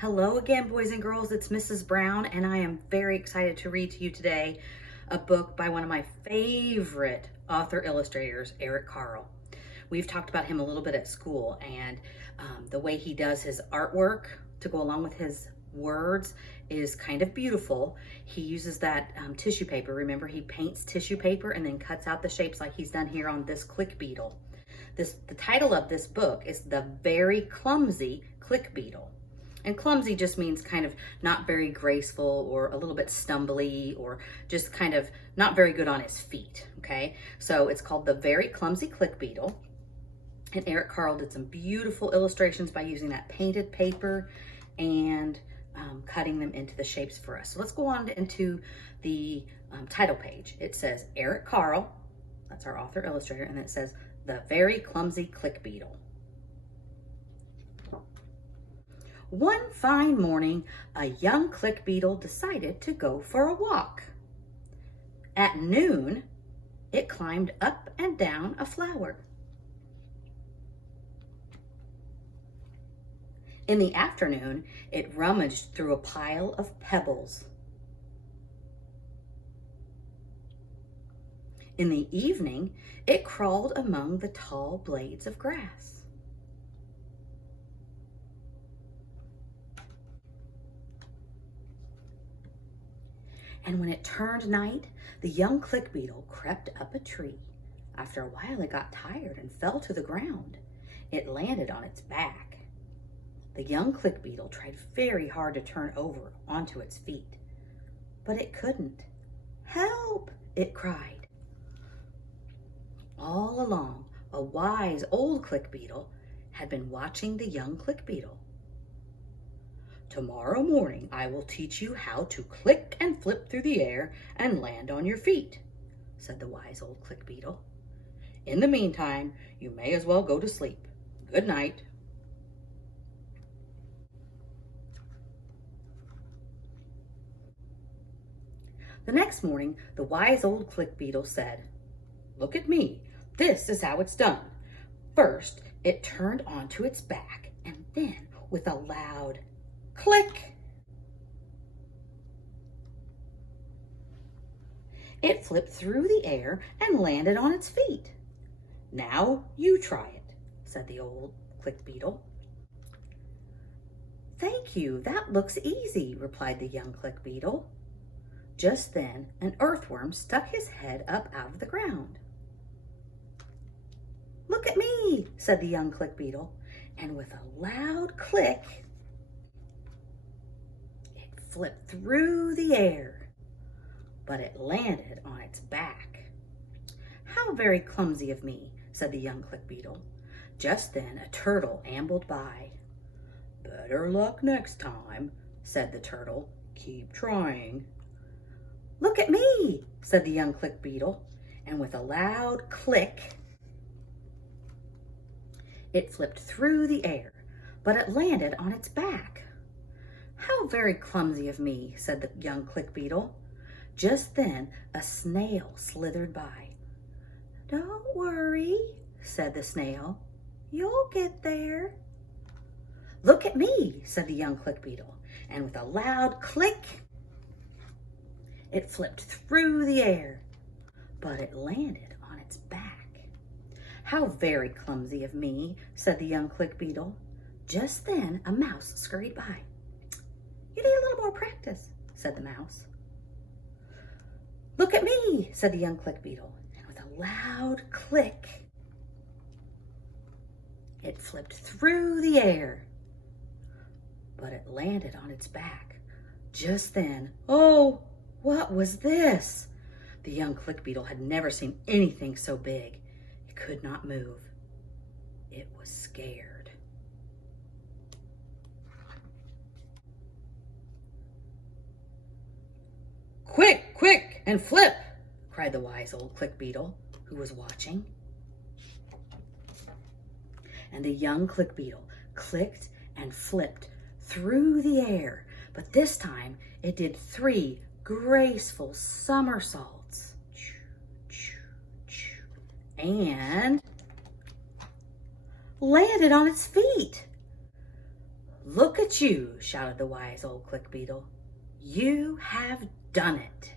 Hello again, boys and girls. It's Mrs. Brown, and I am very excited to read to you today a book by one of my favorite author illustrators, Eric Carle. We've talked about him a little bit at school, and the way he does his artwork to go along with his words is kind of beautiful. He uses that tissue paper. Remember, he paints tissue paper and then cuts out the shapes like he's done here on this click beetle. The title of this book is The Very Clumsy Click Beetle. And clumsy just means kind of not very graceful or a little bit stumbly or just kind of not very good on his feet, okay? So it's called The Very Clumsy Click Beetle. And Eric Carle did some beautiful illustrations by using that painted paper and cutting them into the shapes for us. So let's go on into the title page. It says Eric Carle, that's our author illustrator, and it says The Very Clumsy Click Beetle. One fine morning, a young click beetle decided to go for a walk. At noon, it climbed up and down a flower. In the afternoon, it rummaged through a pile of pebbles. In the evening, it crawled among the tall blades of grass. And when it turned night, the young click beetle crept up a tree. After a while, it got tired and fell to the ground. It landed on its back. The young click beetle tried very hard to turn over onto its feet, but it couldn't. "Help!" it cried. All along, a wise old click beetle had been watching the young click beetle. "Tomorrow morning, I will teach you how to click and flip through the air and land on your feet," said the wise old click beetle. "In the meantime, you may as well go to sleep. Good night." The next morning, the wise old click beetle said, "Look at me. This is how it's done." First, it turned onto its back, and then, with a loud click, it flipped through the air and landed on its feet. "Now you try it," said the old click beetle. "Thank you, that looks easy," replied the young click beetle. Just then, an earthworm stuck his head up out of the ground. "Look at me," said the young click beetle, and with a loud click, flipped through the air, but it landed on its back. "How very clumsy of me," said the young click beetle. Just then a turtle ambled by. "Better luck next time," said the turtle. "Keep trying." "Look at me," said the young click beetle, and with a loud click, it flipped through the air, but it landed on its back. "How very clumsy of me," said the young click beetle. Just then a snail slithered by. "Don't worry," said the snail. "You'll get there." "Look at me," said the young click beetle, and with a loud click, it flipped through the air, but it landed on its back. "How very clumsy of me," said the young click beetle. Just then a mouse scurried by. "You need a little more practice," said the mouse. "Look at me," said the young click beetle, and with a loud click, it flipped through the air, but it landed on its back. Just then, oh, what was this? The young click beetle had never seen anything so big. It could not move. It was scared. "Quick, quick, and flip!" cried the wise old click beetle, who was watching. And the young click beetle clicked and flipped through the air, but this time it did 3 graceful somersaults. And landed on its feet. "Look at you," shouted the wise old click beetle. "You have done it."